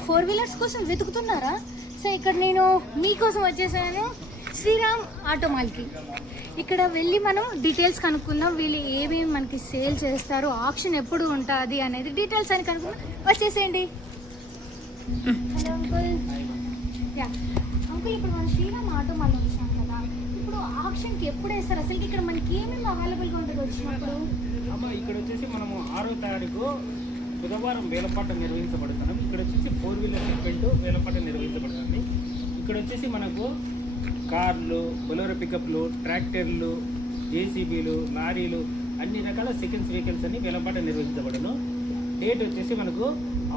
మీరు 4 వీలర్స్ కోసం వెతుకుతున్నారా? సో ఇక్కడ నేను మీకోసం వచ్చేసాను శ్రీరామ్ ఆటోమాల్కి. ఇక్కడ వెళ్ళి మనం డీటెయిల్స్ కనుక్కుందాం, వీళ్ళు ఏమేమి మనకి సేల్ చేస్తారు, ఆప్షన్ ఎప్పుడు ఉంటుంది అనేది డీటెయిల్స్ అని కనుక్కుందాం. వచ్చేసేయండి. Hello uncle. యా అంకుల్, ఇప్పుడు మనం శ్రీరామ్ ఆటోమాల్ వచ్చాం కదా, ఇప్పుడు ఆప్షన్కి ఎప్పుడు వేస్తారు అసలు? ఇక్కడ మనకి ఏమేమి అవైలబుల్గా ఉంటుంది వచ్చినప్పుడు? ఇక్కడ వచ్చేసి మనము 6వ తారీఖు బుధవారం వేలపాట నిర్వహించబడుతున్నాం. ఇక్కడ వచ్చేసి 4 వీలర్ సెగ్మెంట్ వేలపాట నిర్వహించబడుతుంది. ఇక్కడ వచ్చేసి మనకు కార్లు, బొలెరో పికప్లు, ట్రాక్టర్లు, జేసీబీలు, లారీలు, అన్ని రకాల సెకండ్స్ వెహికల్స్ అన్ని వేలపాట నిర్వహించబడును. డేట్ వచ్చేసి మనకు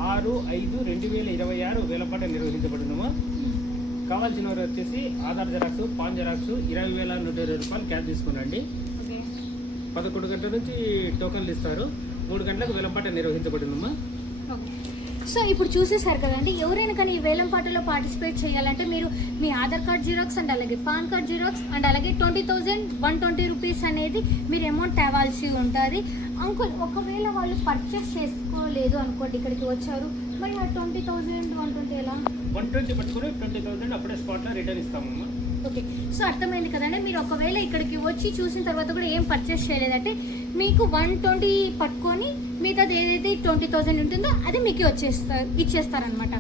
6/5/2026 వేలపాట నిర్వహించబడును. కావాల్సిన వారు వచ్చేసి ఆధార్ జెరాక్స్, పాన్ జెరాక్స్ 20,120 రూపాయలు క్యాష్ తీసుకునండి. 11 గంటల నుంచి టోకన్లు ఇస్తారు. 3 గంటలకు వేలంపాట నిర్వహించబడిందమ్మా. సో ఇప్పుడు చూసేసారు కదండి, ఎవరైనా కానీ ఈ వేలంపాటలో పార్టిసిపేట్ చేయాలంటే మీరు మీ ఆధార్ కార్డ్ జిరాక్స్ అండ్ అలాగే పాన్ కార్డ్ జిరాక్స్ అండ్ అలాగే 20,120 రూపీస్ అనేది మీరు అమౌంట్ తేవాల్సి ఉంటుంది. అంకుల్, ఒకవేళ వాళ్ళు పర్చేస్ చేసుకోలేదు అనుకోండి, ఇక్కడికి వచ్చారు, మరి ఆ 20,120 ఎలా? 120 పట్టుకుని 20,000 అప్పుడే స్పాట్లో రిటర్న్ ఇస్తామమ్మా. ఓకే, సో అర్థమైంది కదండి. మీరు ఒకవేళ ఇక్కడికి వచ్చి చూసిన తర్వాత కూడా ఏం పర్చేస్ చేయలేదంటే మీకు 120 పట్టుకొని మిగతాది ఏదైతే 20,000 ఉంటుందో అది మీకు ఇచ్చేస్తారనమాట.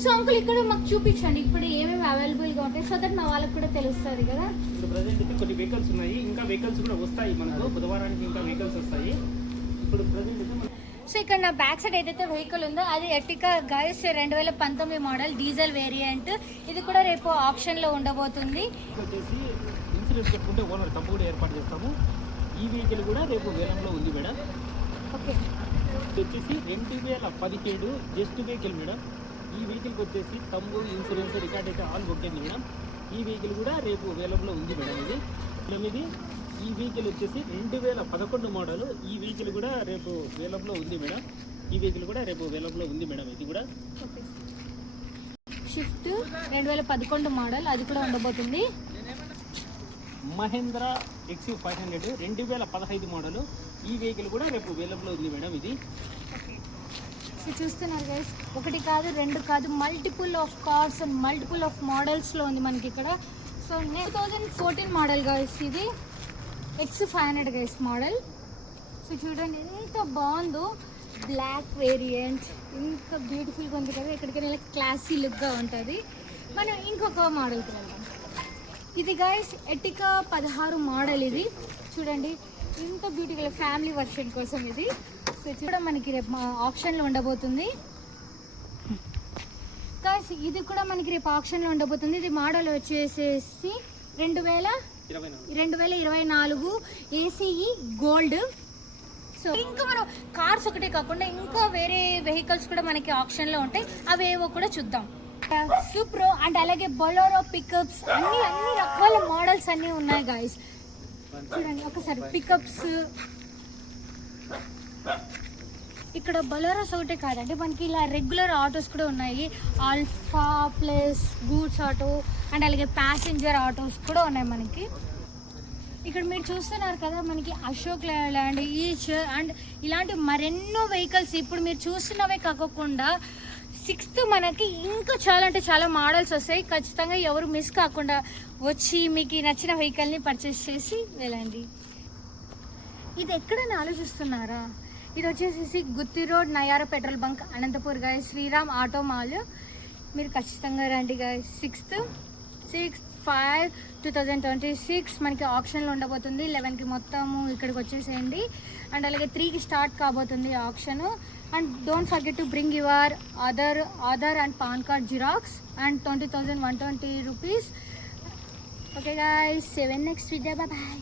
సో అంకుల్, ఇక్కడ మాకు చూపించండి ఇప్పుడు ఏమేమి అవైలబుల్గా ఉంటాయి, సో దట్ మా వాళ్ళకి కూడా తెలుస్తుంది కదా. ఇప్పుడు ప్రజెంట్ అయితే కొన్ని వెహికల్స్ ఉన్నాయి, ఇంకా వెహికల్స్ కూడా వస్తాయి మనకు. బుధవారానికి ఇంకా వెహికల్స్ వస్తాయి. ఇప్పుడు ప్రజెంట్ అయితే సో ఇక్కడ నా బ్యాక్ సైడ్ ఏదైతే వెహికల్ ఉందో అది Ertiga guys 2019 model diesel variant. ఇది కూడా రేపు ఆప్షన్లో ఉండబోతుంది. వచ్చేసి ఇన్సూరెన్స్ పెట్టుకుంటే ఓనర్ తప్పు కూడా ఏర్పాటు చేస్తాము. ఈ వెహికల్ కూడా రేపు వేలంలో ఉంది మేడం. ఓకే, వచ్చేసి 2017 జస్ట్ వెహికల్ మేడం. ఈ వెహికల్కి వచ్చేసి తమ్ము, ఇన్సూరెన్స్, రికార్డ్ అయితే ఆల్ ఓకే మేడం. ఈ వెహికల్ కూడా రేపు వేలంలో ఉంది మేడం. ఇది ఈ వెహికల్ వచ్చేసి 2011 మోడల్. ఈ వెహికల్ కూడా రేపు వేలంలో ఉంది మేడం. ఈ వెహికల్ కూడా రేపు వేలంలో ఉంది మేడం. ఇది కూడా షిఫ్ట్ 2011 మోడల్, అది కూడా ఉండబోతుంది. Mahindra XU500 2015 model. ఈ వెహికల్ కూడా రేపు వేలంలో ఉంది మేడం. ఇది సో చూస్తున్నారు గైస్, ఒకటి కాదు రెండు కాదు, multiple of cars and multiple of మోడల్స్లో ఉంది మనకి ఇక్కడ. సో 2014 మోడల్ గైస్, ఇది X500 గైస్ మోడల్. సో చూడండి ఎంత బాగుందో, బ్లాక్ వేరియంట్, ఎంత బ్యూటిఫుల్గా ఉంది కదా. ఎక్కడికైనా క్లాసీ లుక్గా ఉంటుంది. మనం ఇంకొక మోడల్కి వెళ్దాం. ఇది గైస్ ఎర్టికా 16 మోడల్. ఇది చూడండి ఎంత బ్యూటిఫుల్ ఫ్యామిలీ వర్షన్ కోసం ఇది. సో చూడడం మనకి రేపు ఆప్షన్లో ఉండబోతుంది గైస్. ఇది కూడా మనకి రేపు ఆప్షన్లో ఉండబోతుంది. ఇది మోడల్ వచ్చేసేసి 2024 ACE గోల్డ్. సో ఇంకా మనం కార్స్ ఒకటే కాకుండా ఇంకా వేరే వెహికల్స్ కూడా మనకి ఆప్షన్లో ఉంటాయి, అవి ఏవో కూడా చూద్దాం. సూప్రో అండ్ అలాగే బొలెరో పికప్స్ అన్ని రకాల మోడల్స్ అన్నీ ఉన్నాయి గాయస్. చూడండి ఒకసారి పికప్స్. ఇక్కడ బొలెరోస్ ఒకటే కాదండి, మనకి ఇలా రెగ్యులర్ ఆటోస్ కూడా ఉన్నాయి. Alpha plus goods auto and అలాగే ప్యాసింజర్ ఆటోస్ కూడా ఉన్నాయి మనకి. ఇక్కడ మీరు చూస్తున్నారు కదా, మనకి అశోక్ ల్యాండ్, ఈచ్ అండ్ ఇలాంటి మరెన్నో వెహికల్స్ ఇప్పుడు మీరు చూస్తున్నవే కాకుండా 6th మనకి ఇంకా చాలా అంటే చాలా మోడల్స్ వస్తాయి. ఖచ్చితంగా ఎవరు మిస్ కాకుండా వచ్చి మీకు నచ్చిన వెహికల్ని పర్చేస్ చేసి వెళ్ళండి. ఇది ఎక్కడని ఆలోచిస్తున్నారా? ఇది వచ్చేసి Gutti road, Nayara petrol bunk, Anantapur guys, Sriram auto mall. మీరు ఖచ్చితంగా రండి గాయస్. 6/5/2026 మనకి ఆప్షన్లో ఉండబోతుంది. 11కి మొత్తము ఇక్కడికి వచ్చేసేయండి. అండ్ అలాగే 3కి స్టార్ట్ కాబోతుంది option. And don't forget to bring your Aadhaar and pan card xerox and 20,120 rupees. Okay guys, see you in next video. Bye bye.